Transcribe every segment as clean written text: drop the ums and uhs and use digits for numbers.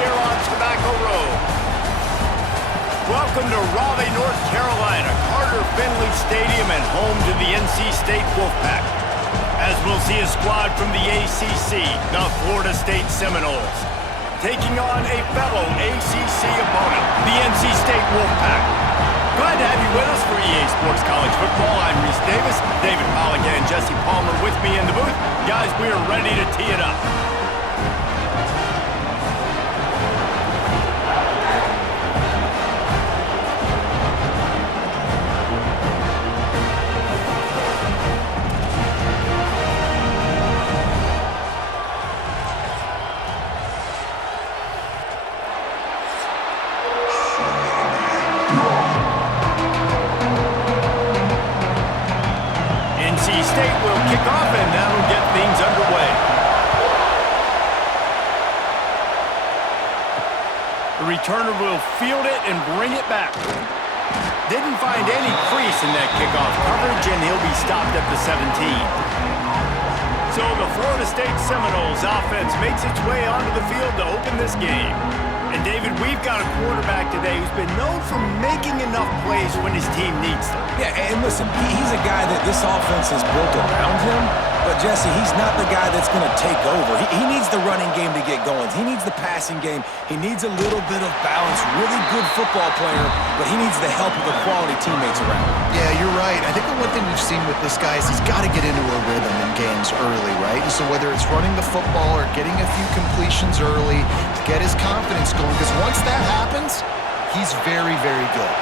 here on Tobacco Road. Welcome to Raleigh, North Carolina, Carter Finley Stadium and home to the NC State Wolfpack. As we'll see a squad from the ACC, the Florida State Seminoles, taking on a fellow ACC opponent, the NC State Wolfpack. Glad to have you with us for EA Sports College Football. I'm Reese Davis, David Pollock and Jesse Palmer with me in the booth. Guys, we are ready to tee it up. State will kick off, and that'll get things underway. The returner will field it and bring it back. Didn't find any crease in that kickoff coverage, and he'll be stopped at the 17. So the Florida State Seminoles offense makes its way onto the field to open this game. And David, we've got a quarterback today who's been known for making enough plays when his team needs them. Yeah, and listen, he's a guy that this offense is built around him. But, Jesse, he's not the guy that's going to take over. He needs the running game to get going. He needs the passing game. He needs a little bit of balance. Really good football player, but he needs the help of the quality teammates around him. Yeah, you're right. I think the one thing we've seen with this guy is he's got to get into a rhythm in games early, right? So whether it's running the football or getting a few completions early to get his confidence going, because once that happens, he's very, very good.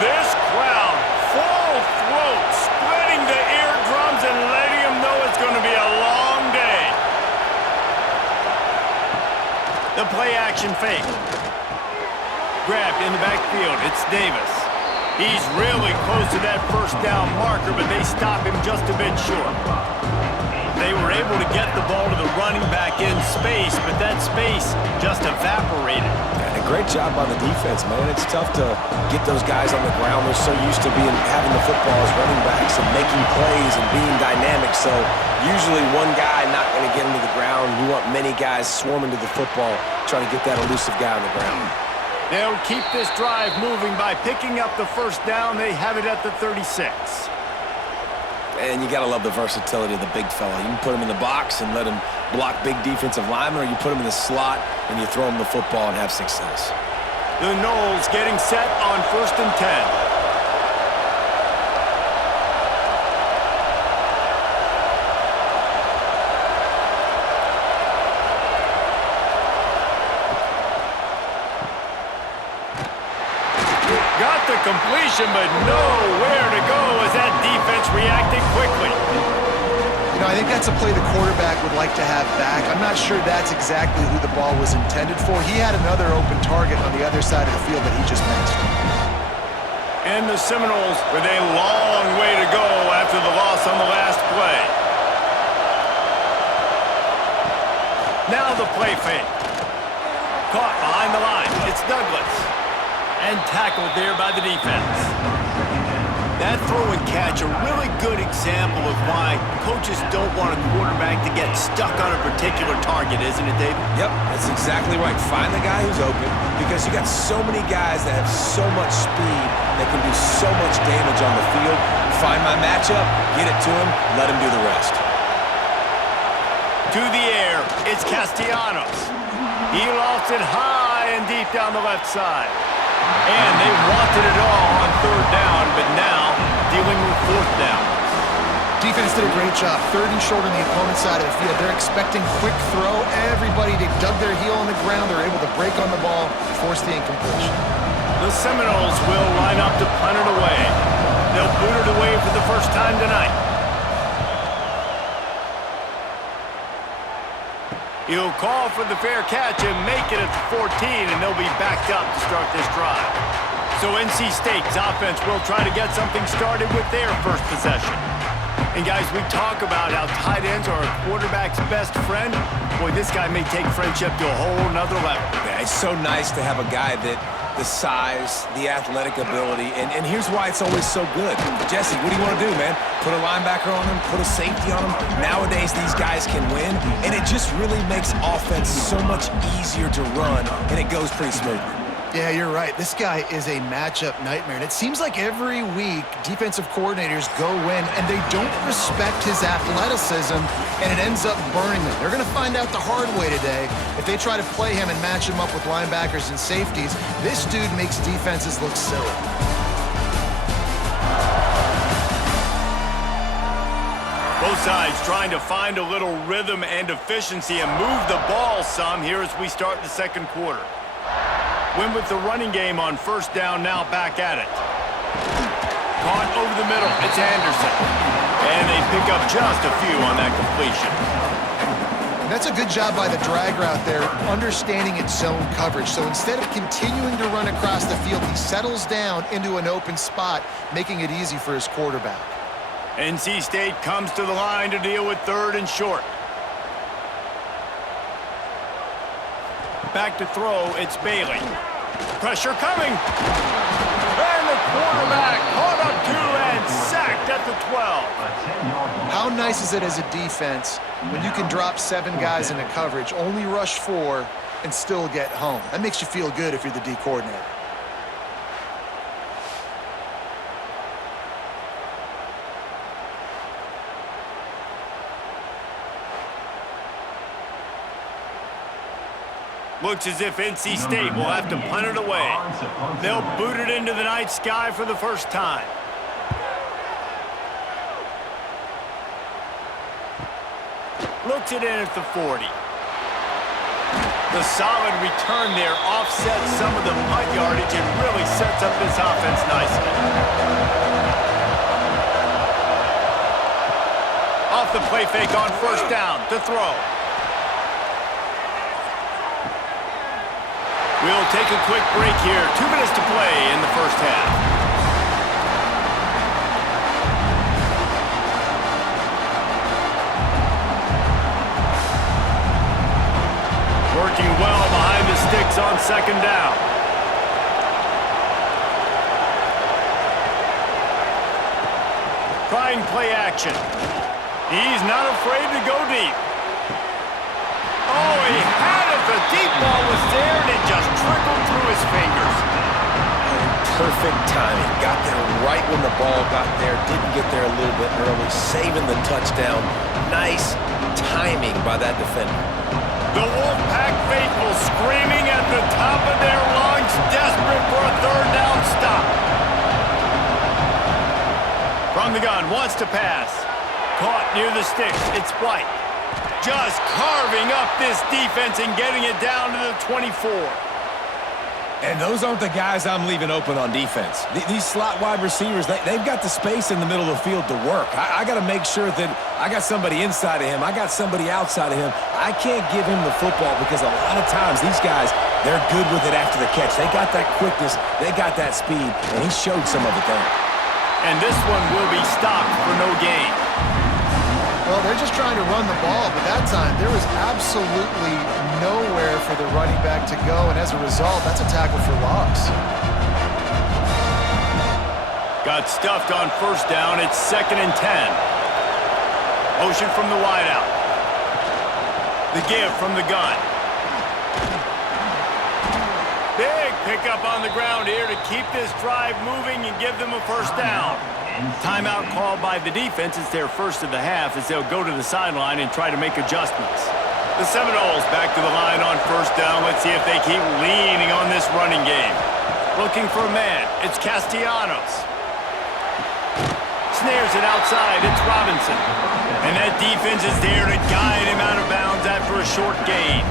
This crowd, full throat, splitting the eardrums and letting him know it's going to be a long day. The play action fake. Grabbed in the backfield. It's Davis. He's really close to that first down marker, but they stop him just a bit short. They were able to get the ball to the running back in space, but that space just evaporated. And a great job by the defense, man. It's tough to get those guys on the ground. They're so used to having the football as running backs and making plays and being dynamic. So usually one guy not going to get into the ground. We want many guys swarming to the football, trying to get that elusive guy on the ground. They'll keep this drive moving by picking up the first down. They have it at the 36. And you got to love the versatility of the big fella. You can put him in the box and let him block big defensive linemen, or you put him in the slot and you throw him the football and have success. The Noles getting set on 1st and 10. Got the completion, but nowhere to go as that defense reacted quickly. You know, I think that's a play the quarterback would like to have back. I'm not sure that's exactly who the ball was intended for. He had another open target on the other side of the field that he just missed. And the Seminoles with a long way to go after the loss on the last play. Now the play fake. Caught behind the line. It's Douglas. And tackled there by the defense. That throw and catch, a really good example of why coaches don't want a quarterback to get stuck on a particular target, isn't it, David? Yep, that's exactly right. Find the guy who's open, because you got so many guys that have so much speed that can do so much damage on the field. Find my matchup, get it to him, let him do the rest. To the air, it's Castellanos. He lofts it high and deep down the left side. And they wanted it all on 3rd down, but now dealing with 4th down. Defense did a great job. 3rd and short on the opponent's side of the field. They're expecting quick throw. Everybody, they dug their heel on the ground. They're able to break on the ball, force the incompletion. The Seminoles will line up to punt it away. They'll boot it away for the first time tonight. He'll call for the fair catch and make it at the 14, and they'll be backed up to start this drive. So NC State's offense will try to get something started with their first possession. And guys, we talk about how tight ends are a quarterback's best friend. Boy, this guy may take friendship to a whole nother level. Yeah, it's so nice to have a guy that the size, the athletic ability, and here's why it's always so good. Jesse, what do you want to do, man? Put a linebacker on him, put a safety on him. Nowadays, these guys can win, and it just really makes offense so much easier to run, and it goes pretty smoothly. Yeah, you're right. This guy is a matchup nightmare. And it seems like every week defensive coordinators go in and they don't respect his athleticism, and it ends up burning them. They're going to find out the hard way today. If they try to play him and match him up with linebackers and safeties, this dude makes defenses look silly. Both sides trying to find a little rhythm and efficiency and move the ball some here as we start the second quarter. Win with the running game on first down, now back at it. Caught over the middle, it's Anderson. And they pick up just a few on that completion. And that's a good job by the drag route there, understanding its zone coverage. So instead of continuing to run across the field, he settles down into an open spot, making it easy for his quarterback. NC State comes to the line to deal with third and short. Back to throw, it's Bailey. Pressure coming. And the quarterback caught up to and sacked at the 12. How nice is it as a defense when you can drop 7 guys into coverage, only rush 4, and still get home? That makes you feel good if you're the D coordinator. Looks as if NC State will have to punt it away. They'll boot it into the night sky for the first time. Looks it in at the 40. The solid return there offsets some of the punt yardage and really sets up this offense nicely. Off the play fake on first down to throw. We'll take a quick break here. 2 minutes to play in the first half. Working well behind the sticks on second down. Trying play action. He's not afraid to go deep. Oh, he had it. The deep ball was there, and it just trickled through his fingers. Perfect timing. Got there right when the ball got there. Didn't get there a little bit early. Saving the touchdown. Nice timing by that defender. The Wolfpack faithful screaming at the top of their lungs, desperate for a third down stop. From the gun, wants to pass. Caught near the sticks. It's White. Just carving up this defense and getting it down to the 24. And those aren't the guys I'm leaving open on defense. These slot wide receivers, they've got the space in the middle of the field to work. I got to make sure that I got somebody inside of him. I got somebody outside of him. I can't give him the football because a lot of times these guys, they're good with it after the catch. They got that quickness. They got that speed, and he showed some of it there. And this one will be stopped for no gain. Well, they're just trying to run the ball, but that time there was absolutely nowhere for the running back to go, and as a result, that's a tackle for loss. Got stuffed on first down. It's 2nd and 10. Motion from the wideout. The give from the gun. Big pickup on the ground here to keep this drive moving and give them a first down. Timeout called by the defense. It's their first of the half as they'll go to the sideline and try to make adjustments. The Seminoles back to the line on first down. Let's see if they keep leaning on this running game. Looking for a man. It's Castellanos. Snares it outside. It's Robinson. And that defense is there to guide him out of bounds after a short gain.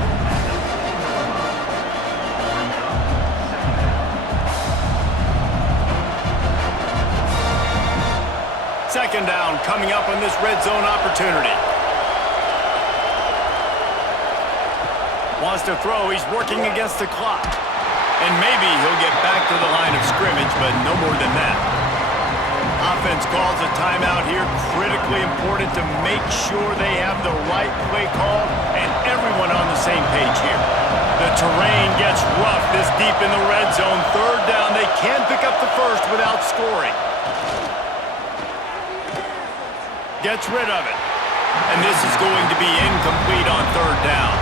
Second down coming up on this red zone opportunity. Wants to throw. He's working against the clock. And maybe he'll get back to the line of scrimmage, but no more than that. Offense calls a timeout here. Critically important to make sure they have the right play call and everyone on the same page here. The terrain gets rough this deep in the red zone. Third down, they can't pick up the first without scoring. Gets rid of it. And this is going to be incomplete on third down.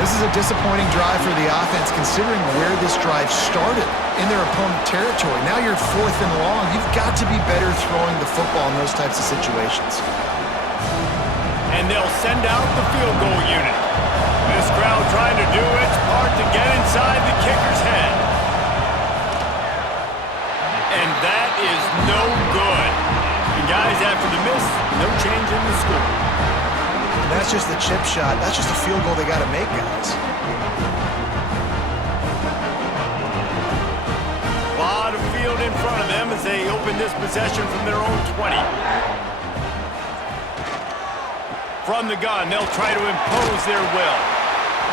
This is a disappointing drive for the offense considering where this drive started in their opponent territory. Now you're 4th and long. You've got to be better throwing the football in those types of situations. And they'll send out the field goal unit. This crowd trying to do its part to get inside the kicker's head. And that is no good. And guys, after the miss, no change in the score. And that's just the chip shot. That's just a field goal they got to make, guys. A lot of field in front of them as they open this possession from their own 20. From the gun, they'll try to impose their will.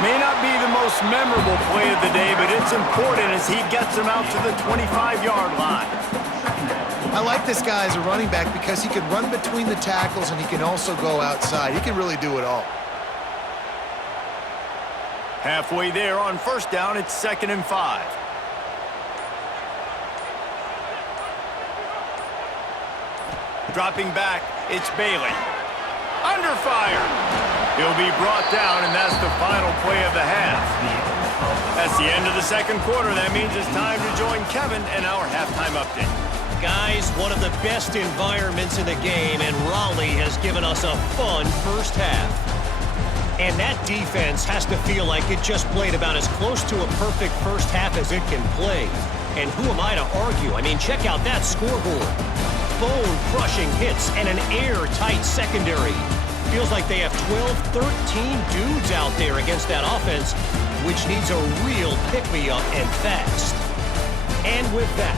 May not be the most memorable play of the day, but it's important as he gets them out to the 25-yard line. I like this guy as a running back because he can run between the tackles and he can also go outside. He can really do it all. Halfway there on first down, it's 2nd and 5. Dropping back, it's Bailey. Under fire. He'll be brought down, and that's the final play of the half. That's the end of the second quarter. That means it's time to join Kevin and our halftime update. Guys, one of the best environments in the game, and Raleigh has given us a fun first half. And that defense has to feel like it just played about as close to a perfect first half as it can play. And who am I to argue? I mean, check out that scoreboard. Bone-crushing hits and an airtight secondary. Feels like they have 12, 13 dudes out there against that offense, which needs a real pick-me-up and fast. And with that,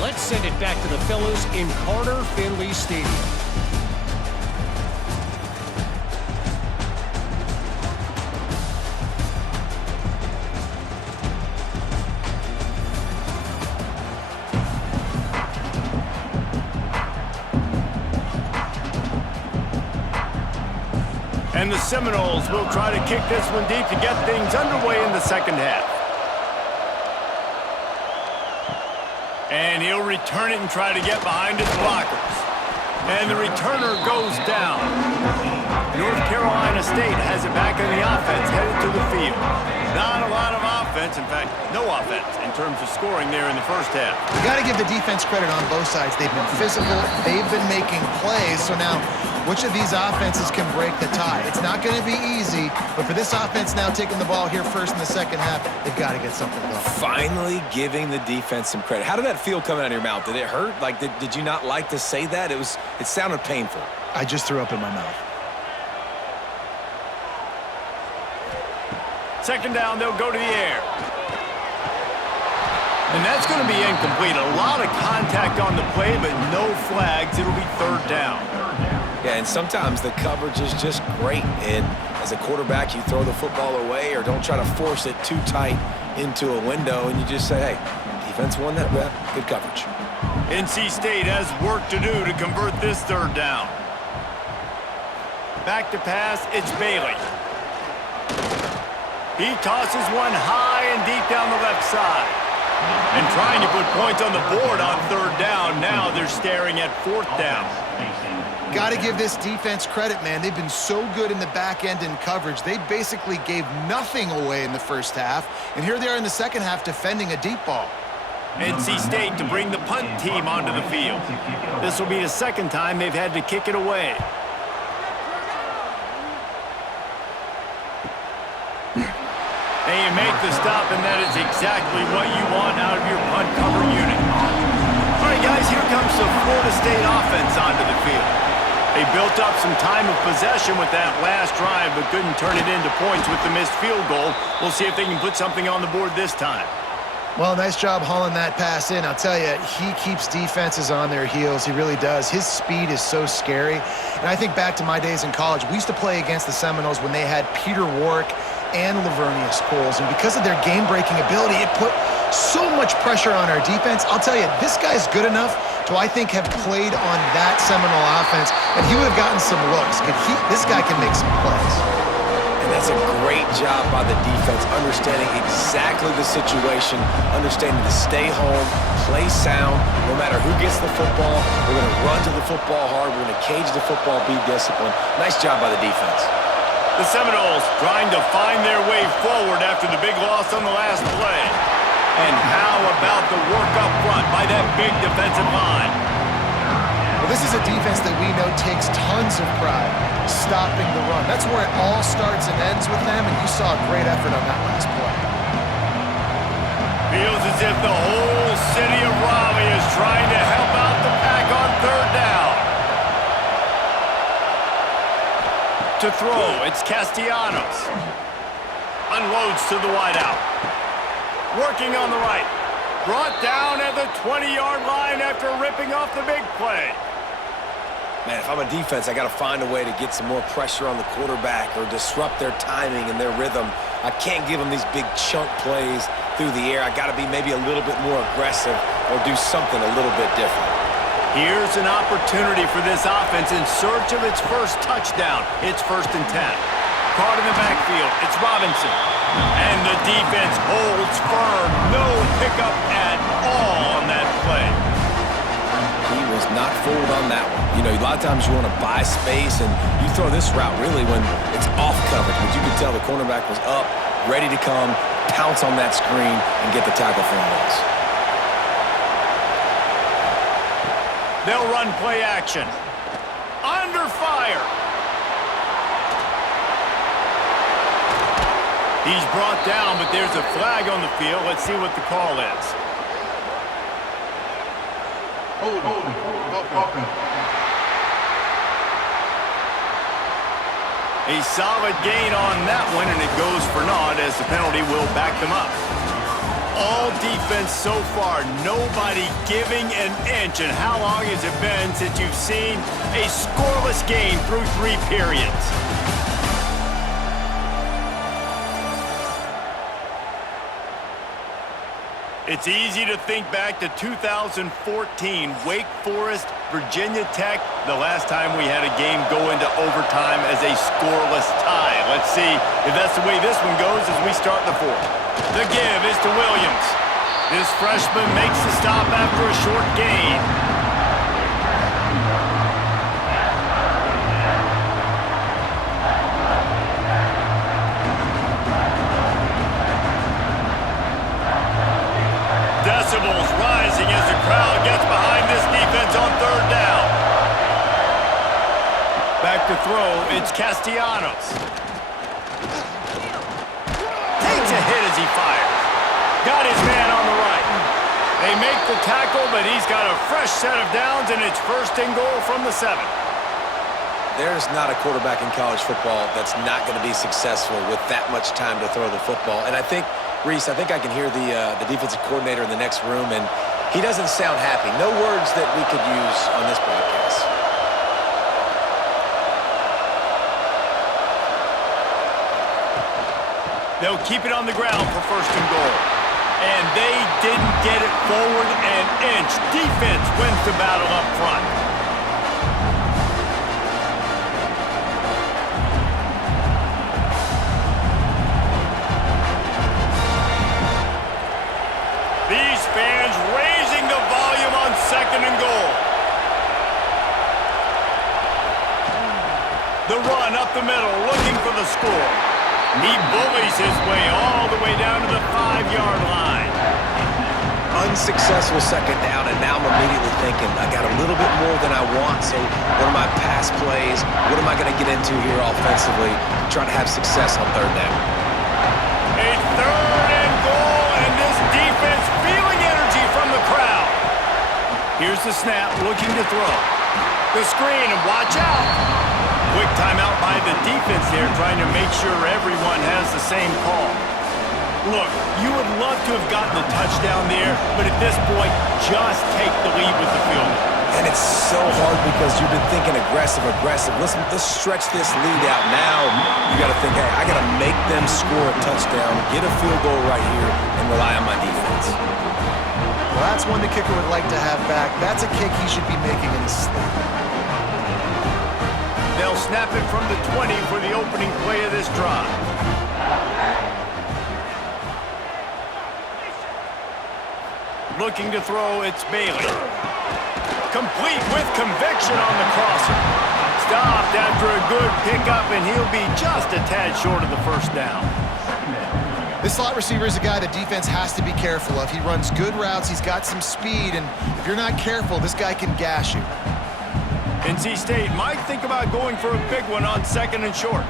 let's send it back to the fellas in Carter Finley Stadium. And the Seminoles will try to kick this one deep to get things underway in the second half. And he'll return it and try to get behind his blockers. And the returner goes down. North Carolina State has it back in the offense, headed to the field. Not a lot of offense, in fact, no offense in terms of scoring there in the first half. You got to give the defense credit on both sides. They've been physical. They've been making plays. So now, which of these offenses can break the tie? It's not going to be easy, but for this offense now taking the ball here first in the second half, they've got to get something going. Finally giving the defense some credit. How did that feel coming out of your mouth? Did it hurt? Like, did you not like to say that? It sounded painful. I just threw up in my mouth. Second down, they'll go to the air. And that's going to be incomplete. A lot of contact on the play, but no flags. It'll be third down. Yeah, and sometimes the coverage is just great. And as a quarterback, you throw the football away or don't try to force it too tight into a window, and you just say, hey, defense won that rep. Good coverage. NC State has work to do to convert this third down. Back to pass, it's Bailey. He tosses one high and deep down the left side. And trying to put points on the board on third down. Now they're staring at fourth down. Got to give this defense credit, man. They've been so good in the back end in coverage. They basically gave nothing away in the first half. And here they are in the second half defending a deep ball. NC State to bring the punt team onto the field. This will be the second time they've had to kick it away. And you make the stop, and that is exactly what you want out of your punt cover unit. All right, guys, here comes the Florida State offense onto the field. They built up some time of possession with that last drive, but couldn't turn it into points with the missed field goal. We'll see if they can put something on the board this time. Well, nice job hauling that pass in. I'll tell you, he keeps defenses on their heels. He really does. His speed is so scary. And I think back to my days in college. We used to play against the Seminoles when they had Peter Warrick and Lavernius Coles, and because of their game-breaking ability, it put so much pressure on our defense. I'll tell you, this guy's good enough to, I think, have played on that Seminole offense, and he would have gotten some looks. This guy can make some plays. And that's a great job by the defense, understanding exactly the situation, understanding to stay home, play sound. No matter who gets the football, we're going to run to the football hard. We're going to cage the football, be disciplined. Nice job by the defense. The Seminoles trying to find their way forward after the big loss on the last play. And how about the work up front by that big defensive line? Well, this is a defense that we know takes tons of pride stopping the run. That's where it all starts and ends with them, and you saw a great effort on that last play. Feels as if the whole city of Raleigh is trying to help out the Pack on third down. To throw, it's Castellanos. Unloads to the wideout. Working on the right. Brought down at the 20-yard line after ripping off the big play. Man, if I'm a defense, I got to find a way to get some more pressure on the quarterback or disrupt their timing and their rhythm. I can't give them these big chunk plays through the air. I got to be maybe a little bit more aggressive or do something a little bit different. Here's an opportunity for this offense in search of its first touchdown. It's 1st and 10. Caught in the backfield. It's Robinson. And the defense holds firm. No pickup at all on that play. He was not fooled on that one. You know, a lot of times you want to buy space, and you throw this route really when it's off coverage. But you could tell the cornerback was up, ready to come, pounce on that screen, and get the tackle for a loss. They'll run play action. Under fire. He's brought down, but there's a flag on the field. Let's see what the call is. A solid gain on that one, and it goes for naught as the penalty will back them up. All defense so far, nobody giving an inch. And how long has it been since you've seen a scoreless game through 3 periods? It's easy to think back to 2014, Wake Forest, Virginia Tech, the last time we had a game go into overtime as a scoreless tie. Let's see if that's the way this one goes as we start the 4th. The give is to Williams. This freshman makes the stop after a short gain. Decibels rising as the crowd gets behind this defense on 3rd down. Back to throw, it's Castellanos. Takes a hit as he fires. Got his man on the right. They make the tackle, but he's got a fresh set of downs, and it's 1st and goal from the 7. There's not a quarterback in college football that's not going to be successful with that much time to throw the football. And I think, Reese, I think I can hear the defensive coordinator in the next room, and he doesn't sound happy. No words that we could use on this broadcast. They'll keep it on the ground for 1st and goal. And they didn't get it forward an inch. Defense wins the battle up front. These fans raising the volume on 2nd and goal. The run up the middle, looking for the score. He bullies his way all the way down to the 5-yard line. Unsuccessful 2nd down, and now I'm immediately thinking, I got a little bit more than I want, so what are my pass plays? What am I going to get into here offensively to try to have success on 3rd down? A 3rd and goal, and this defense feeling energy from the crowd. Here's the snap, looking to throw. The screen, and watch out. Quick timeout by the defense there, trying to make sure everyone has the same call. Look, you would love to have gotten the touchdown there, but at this point, just take the lead with the field. And it's so hard because you've been thinking aggressive. Let's stretch this lead out. Now you got to think, hey, I got to make them score a touchdown, get a field goal right here, and rely on my defense. Well, that's one the kicker would like to have back. That's a kick he should be making in his sleep. They'll snap it from the 20 for the opening play of this drive. Looking to throw, it's Bailey. Complete with conviction on the crosser. Stopped after a good pickup, and he'll be just a tad short of the first down. This slot receiver is a guy the defense has to be careful of. He runs good routes, he's got some speed, and if you're not careful, this guy can gash you. NC State might think about going for a big one on 2nd and short.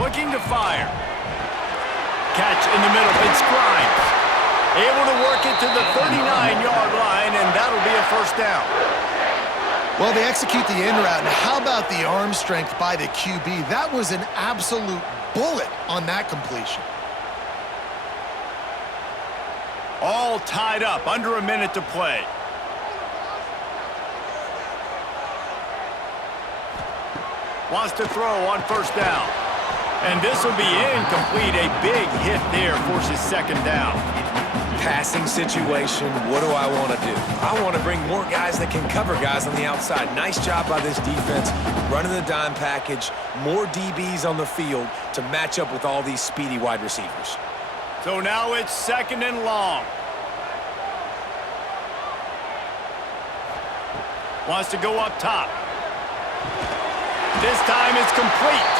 Looking to fire. Catch in the middle, it's Grimes. Able to work it to the 39-yard line, and that'll be a first down. Well, they execute the in route, and how about the arm strength by the QB? That was an absolute bullet on that completion. All tied up, under a minute to play. Wants to throw on first down. And this will be incomplete. A big hit there forces 2nd down. Passing situation, what do I want to do? I want to bring more guys that can cover guys on the outside. Nice job by this defense, running the dime package, more DBs on the field to match up with all these speedy wide receivers. So now it's 2nd and long. Wants to go up top. This time it's complete.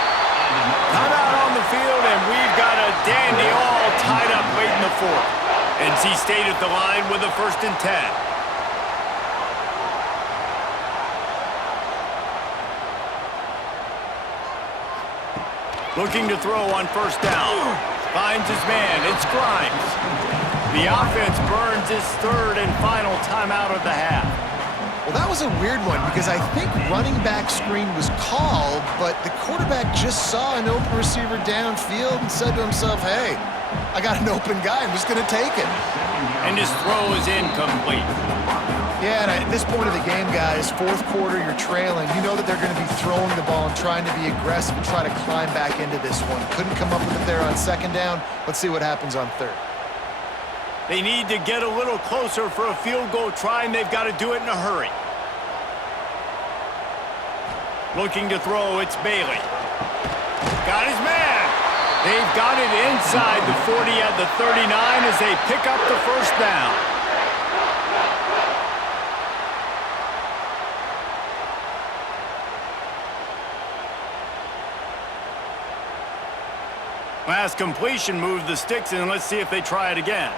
Timeout on the field, and we've got a dandy all tied up late in the 4th. NC State at the line with a 1st and 10. Looking to throw on first down. Finds his man. It's Grimes. The offense burns his 3rd and final timeout of the half. Well, that was a weird one because I think running back screen was called, but the quarterback just saw an open receiver downfield and said to himself, hey, I got an open guy. I'm just going to take it. And his throw is incomplete. Yeah, and at this point of the game, guys, 4th quarter, you're trailing. You know that they're going to be throwing the ball and trying to be aggressive and try to climb back into this one. Couldn't come up with it there on 2nd down. Let's see what happens on 3rd. They need to get a little closer for a field goal try, and they've got to do it in a hurry. Looking to throw, it's Bailey. Got his man. They've got it inside the 40 at the 39 as they pick up the first down. Last completion moved the sticks in. Let's see if they try it again.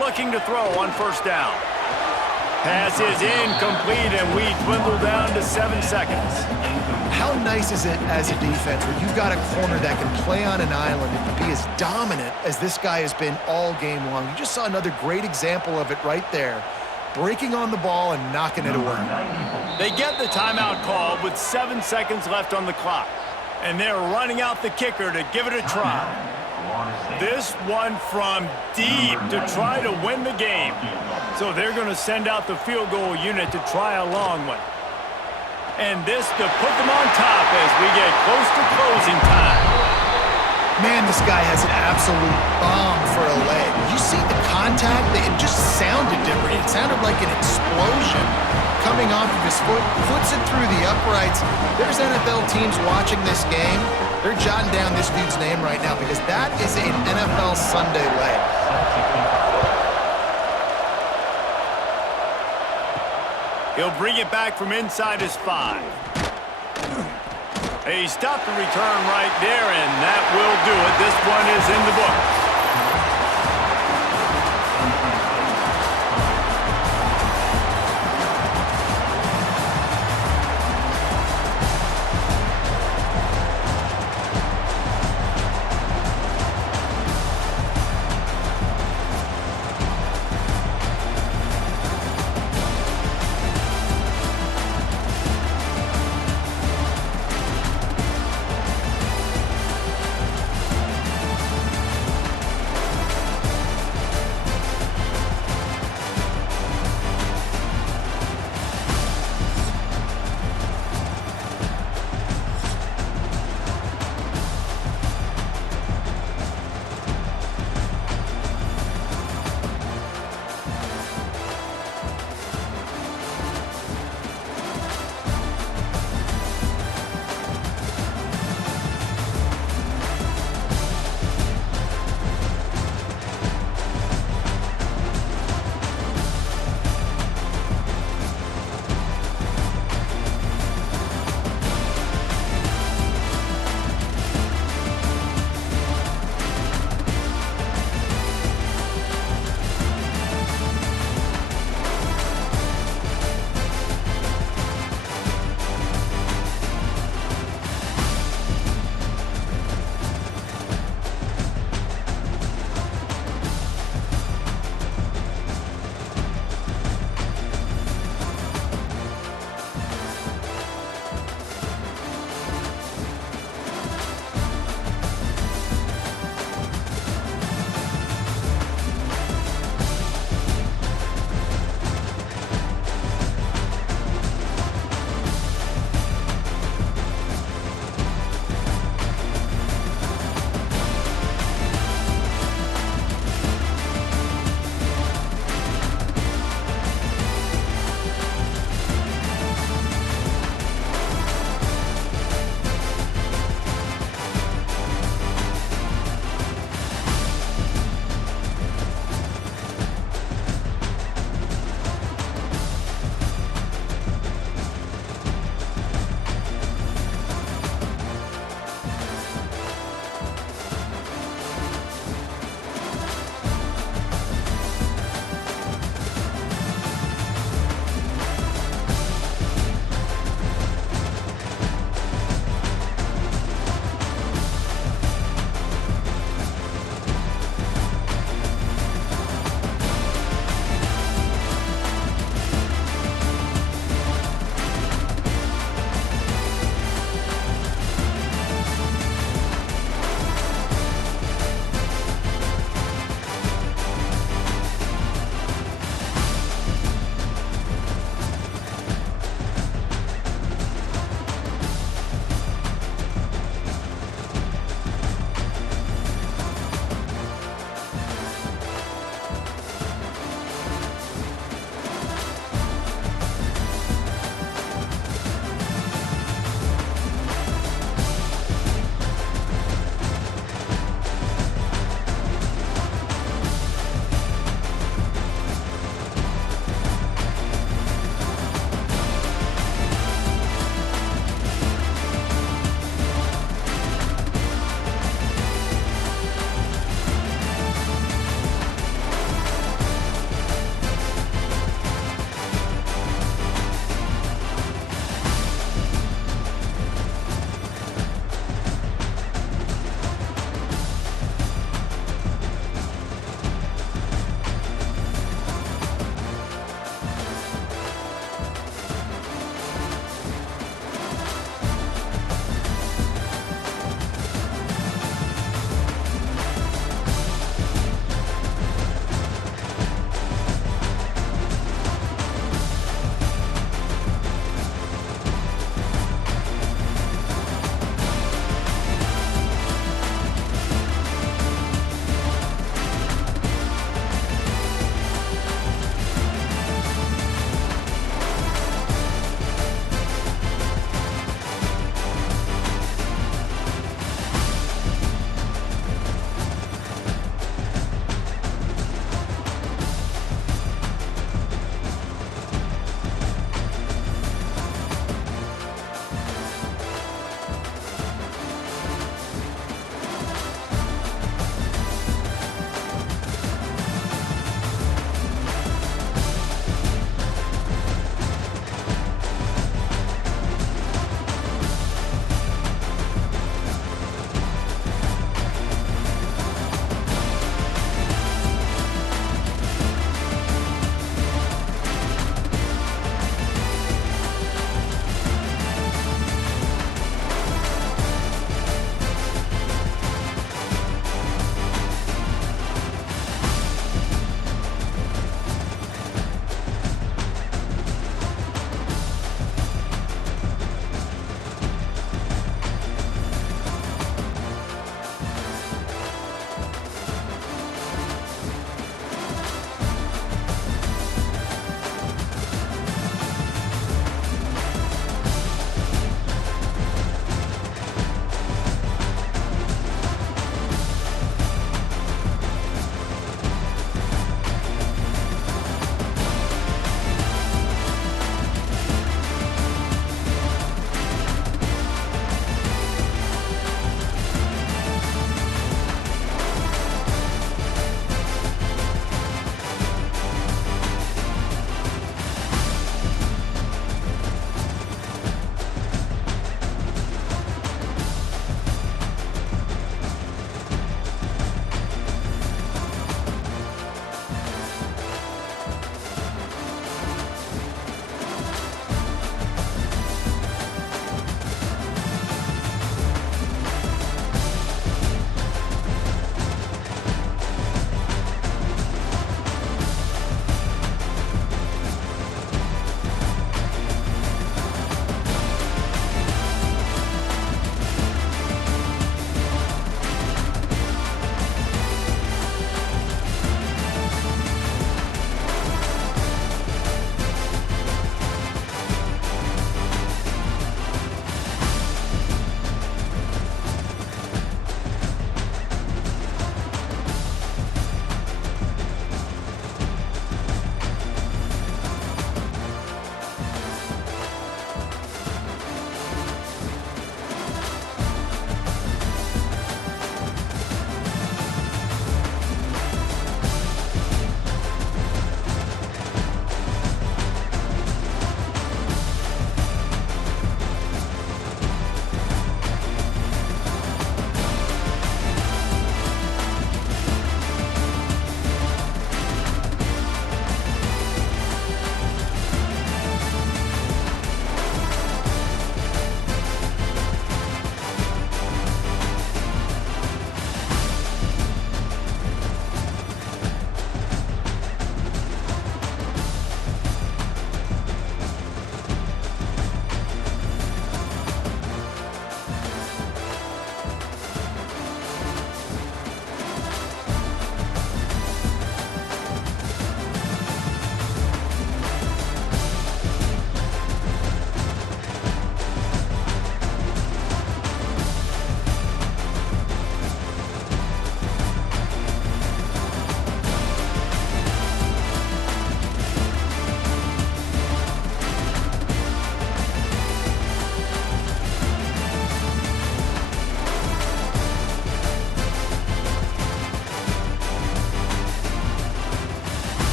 Looking to throw on first down. Pass is incomplete, and we dwindle down to 7 seconds. How nice is it as a defense when you've got a corner that can play on an island and be as dominant as this guy has been all game long? You just saw another great example of it right there, breaking on the ball and knocking it away. They get the timeout called with 7 seconds left on the clock, and they're running out the kicker to give it a try. This one from deep to try to win the game. So they're going to send out the field goal unit to try a long one. And this to put them on top as we get close to closing time. Man, this guy has an absolute bomb for a leg. You see the contact? It just sounded different. It sounded like an explosion coming off of his foot, puts it through the uprights. There's NFL teams watching this game. They're jotting down this dude's name right now because that is an NFL Sunday leg. He'll bring it back from inside his 5. He stopped the return right there, and that will do it. This one is in the books.